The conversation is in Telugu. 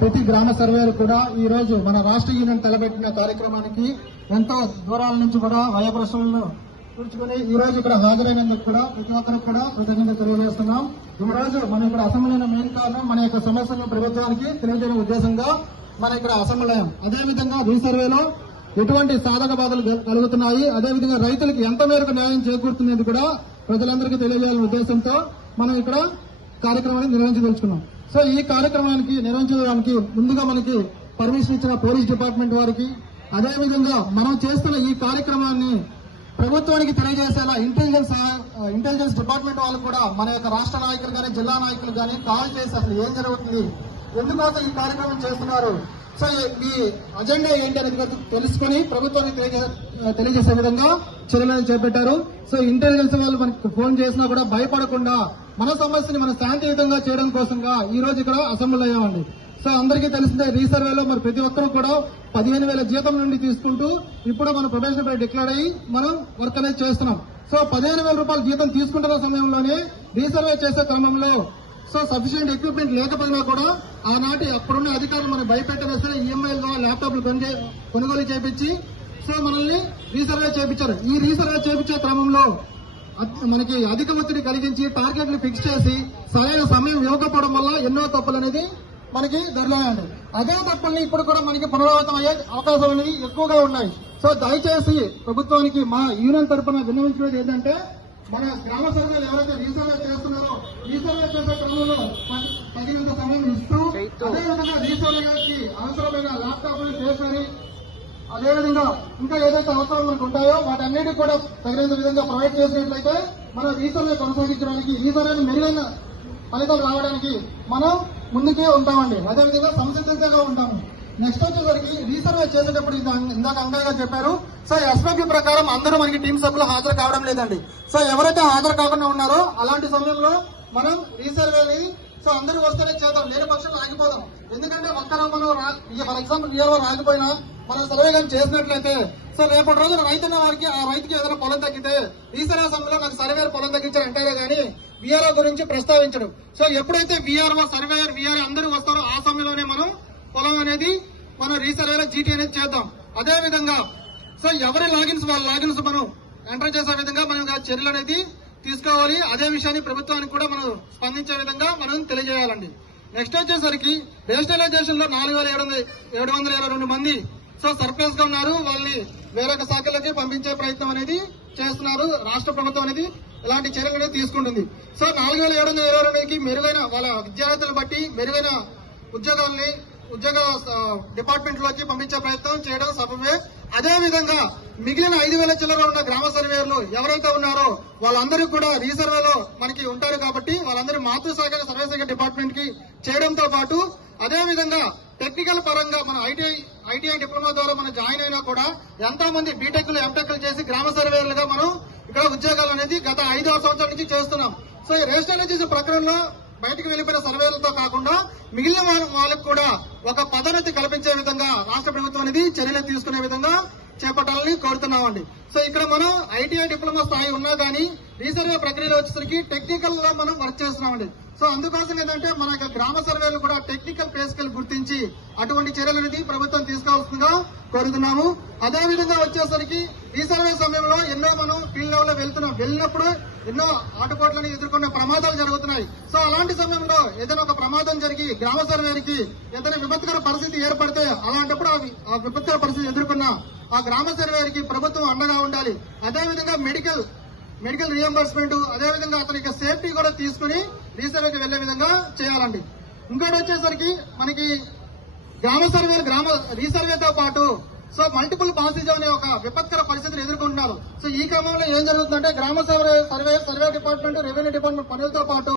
ప్రతి గ్రామ సర్వేలు కూడా ఈ రోజు మన రాష్ట్ర యూనియన్ తలపెట్టిన కార్యక్రమానికి ఎంతో దూరాల నుంచి కూడా వయోప్రశ్నలను కూర్చుకుని ఈ రోజు ఇక్కడ హాజరైనందుకు కూడా ప్రతి ఒక్కరికి కూడా కృతజ్ఞత తెలియజేస్తున్నాం. ఈ రోజు మన ఇక్కడ అసెంబ్లీ మెయిన్ కారణం మన యొక్క సమస్యలను ప్రభుత్వానికి తెలియజేయడం ఉద్దేశంగా మన ఇక్కడ అసెంబ్లీ. అదేవిధంగా రీసర్వేలో ఎటువంటి సాధక బాధలు కలుగుతున్నాయి, అదేవిధంగా రైతులకు ఎంత మేరకు న్యాయం చేకూరుతున్నది కూడా ప్రజలందరికీ తెలియజేయాలనే ఉద్దేశంతో మనం ఇక్కడ కార్యక్రమాన్ని నిర్వహించదలుచుకున్నాం. సో ఈ కార్యక్రమానికి నిర్వహించడానికి ముందుగా మనకి పర్మిషన్ ఇచ్చిన పోలీస్ డిపార్ట్మెంట్ వారికి, అదేవిధంగా మనం చేస్తున్న ఈ కార్యక్రమాన్ని ప్రభుత్వానికి తెలియజేసేలా ఇంటెలిజెన్స్ డిపార్ట్మెంట్ వాళ్ళు కూడా మన యొక్క రాష్ట్ర నాయకులు కానీ జిల్లా నాయకులు కానీ కాల్ చేసి అసలు ఏం జరుగుతుంది, ఎందుకోసం ఈ కార్యక్రమం చేస్తున్నారు, సో ఈ అజెండా ఏంటి అనేది తెలుసుకుని ప్రభుత్వానికి తెలియజేసే విధంగా చర్యలను చేపట్టారు. సో ఇంటెలిజెన్స్ వాళ్ళు మనకు ఫోన్ చేసినా కూడా భయపడకుండా మన సమస్యని మనం శాంతియుతంగా చేయడం కోసంగా ఈ రోజు ఇక్కడ అసెంబ్లీ అయ్యామండి. సో అందరికీ తెలిసిందే రీసర్వేలో మరి ప్రతి ఒక్కరూ కూడా 15,000 జీతం నుండి తీసుకుంటూ ఇప్పుడు మనం ప్రొబేషన్ పై డిక్లేర్ అయ్యి మనం వర్క్ అనేది చేస్తున్నాం. సో 15,000 రూపాయల జీతం తీసుకుంటున్న సమయంలోనే రీసర్వే చేసే క్రమంలో సో సఫిషియెంట్ ఎక్విప్మెంట్ లేకపోయినా కూడా ఆనాటి అప్పుడున్న అధికారులు మనం భయపెట్టిన సరే ఈఎంఐలో ల్యాప్టాప్లు కొనుగోలు చేపించి సో మనల్ని రీసర్వే చేయించారు. ఈ రీసర్వే చేయించే క్రమంలో మనకి అధిక ఒత్తిడి కలిగించి టార్గెట్లు ఫిక్స్ చేసి సరైన సమయం ఇవ్వకపోవడం వల్ల ఎన్నో తప్పులు అనేది మనకి దొరికాయండి. అదే తప్పుల్ని ఇప్పుడు కూడా మనకి పునరావృతం అయ్యే అవకాశాలు ఎక్కువగా ఉన్నాయి. సో దయచేసి ప్రభుత్వానికి మా యూనియన్ తరఫున విన్నవించుకునేది ఏంటంటే మన గ్రామ సర్వేలు ఎవరైతే రీసర్వే చేస్తున్నారో రీసర్వే చేసే క్రమంలో తగినంత సమయం ఇస్తూ అదేవిధంగా రీసర్వేకి అవసరమైన ల్యాప్టాప్లు చేశారు. అదేవిధంగా ఇంకా ఏదైతే అవసరాలు మనకు ఉంటాయో వాటన్నిటి కూడా తగినంత విధంగా ప్రొవైడ్ చేసినట్లయితే మనం రీసర్వే కొనసాగించడానికి రీసర్వేని మెరుగైన ఫలితాలు రావడానికి మనం ముందుకే ఉంటామండి. అదేవిధంగా సంసిద్ధంగా ఉంటాము. నెక్స్ట్ వచ్చేసరికి రీసర్వే చేసేటప్పుడు ఇందాక అంకయ్య గారు చెప్పారు. సో ఎస్పీపీ ప్రకారం అందరూ మనకి టీం సభ్యులు హాజరు కావడం లేదండి. సో ఎవరైతే హాజరు కాకుండా ఉన్నారో అలాంటి సమయంలో మనం రీసర్వేని సో అందరూ వస్తేనే చేద్దాం, లేని పక్షంలో ఆగిపోదాం. ఎందుకంటే ఒక్కరా మనం ఫర్ ఎగ్జాంపుల్ వీఆర్ఓ రాకపోయినా మనం సర్వే కానీ చేసినట్లయితే సో రేపటి రోజున రైతున్న వారికి ఆ రైతుకి ఏదైనా పొలం తగ్గితే రీసర్వే సమయంలో నాకు సర్వేర్ పొలం తగ్గించారంటారే గానీ వీఆర్ఓ గురించి ప్రస్తావించడం. సో ఎప్పుడైతే వీఆర్ఓ సర్వేయర్ వీఆర్ఓ అందరూ వస్తారో ఆ సమయంలోనే మనం పొలం అనేది మనం రీసర్వేలో జీటీ అనేది చేద్దాం. అదే విధంగా సో ఎవరి లాగిన్స్ వాళ్ళ లాగిన్స్ మనం ఎంటర్ చేసే విధంగా మనం చర్యలు అనేది తీసుకోవాలి. అదే విషయాన్ని ప్రభుత్వానికి కూడా మనం స్పందించే విధంగా మనం తెలియజేయాలండి. నెక్స్ట్ వచ్చేసరికి రేషనలైజేషన్ లో 4,722 మంది సో సర్ప్లస్ గా ఉన్నారు. వాళ్ళని వేరొక శాఖలకి పంపించే ప్రయత్నం అనేది చేస్తున్నారు. రాష్ట్ర ప్రభుత్వం అనేది ఇలాంటి చర్యలు అనేది తీసుకుంటుంది. సో 4,722కి మెరుగైన వాళ్ళ విద్యార్థులను బట్టి మెరుగైన ఉద్యోగ డిపార్ట్మెంట్ లోకి పంపించే ప్రయత్నం చేయడం సబబే. అదే విధంగా మిగిలిన 5,000 చిల్లర ఉన్న గ్రామ సర్వేయర్లు ఎవరైతే ఉన్నారో వాళ్ళందరూ కూడా రీసర్వేలో మనకి ఉంటారు కాబట్టి వాళ్ళందరూ మాతృశాఖ సర్వే శాఖ డిపార్ట్మెంట్ కి చేయడంతో పాటు అదే విధంగా టెక్నికల్ పరంగా మన ఐటీఐ డిప్లొమా ద్వారా మనం జాయిన్ అయినా కూడా ఎంతో మంది బీటెక్లు ఎంటెక్లు చేసి గ్రామ సర్వేయర్లుగా మనం ఇక్కడ ఉద్యోగాలు అనేది గత 5-6 సంవత్సరాల నుంచి చేస్తున్నాం. సో ఈ రేషనలైజేషన్ ప్రకటనలో బయటకు వెళ్లిపోయిన సర్వేలతో కాకుండా మిగిలిన వాళ్ళకు కూడా ఒక పదోన్నతి కల్పించే విధంగా రాష్ట్ర ప్రభుత్వం అనేది చర్యలు తీసుకునే విధంగా చేపట్టాలని కోరుతున్నామండి. సో ఇక్కడ మనం ఐటీఐ డిప్లొమా స్థాయి ఉన్నా కానీ రీసర్వే ప్రక్రియలో వచ్చేసరికి టెక్నికల్ గా మనం వర్క్ చేస్తున్నామండి. సో అందుకోసం ఏంటంటే మన గ్రామ సర్వేలు కూడా టెక్నికల్ పే స్కేల్ గుర్తించి అటువంటి చర్యలు అనేది ప్రభుత్వం తీసుకోవాల్సిందిగా కోరుతున్నాము. అదేవిధంగా వచ్చేసరికి రీసర్వే సమయంలో ఎన్నో మనం ఫీల్డ్ లెవెల్లో వెళ్ళినప్పుడు ఎన్నో ఆటుపోట్లను ఎదుర్కొన్న ప్రమాదాలు జరుగుతున్నాయి. సో అలాంటి సమయంలో ఏదైనా ఒక ప్రమాదం జరిగి గ్రామ సర్వేకి ఏదైనా విపత్కర పరిస్థితి ఏర్పడితే అలాంటప్పుడు ఆ విపత్కర పరిస్థితి ఎదుర్కొన్న ఆ గ్రామ సర్వేకి ప్రభుత్వం అండగా ఉండాలి. అదేవిధంగా మెడికల్ రియంబర్స్మెంట్ అదేవిధంగా అతనికి సేఫ్టీ కూడా తీసుకుని రీసర్వేకి వెళ్లే విధంగా చేయాలండి. ఇంకోటి వచ్చేసరికి మనకి రీసర్వేతో పాటు సో మల్టిపుల్ పాసేజ్ అనే ఒక విపత్కర పరిస్థితిని ఎదుర్కొంటున్నారు. సో ఈ క్రమంలో ఏం జరుగుతుందంటే గ్రామ సర్వే డిపార్ట్మెంట్ రెవెన్యూ డిపార్ట్మెంట్ పనులతో పాటు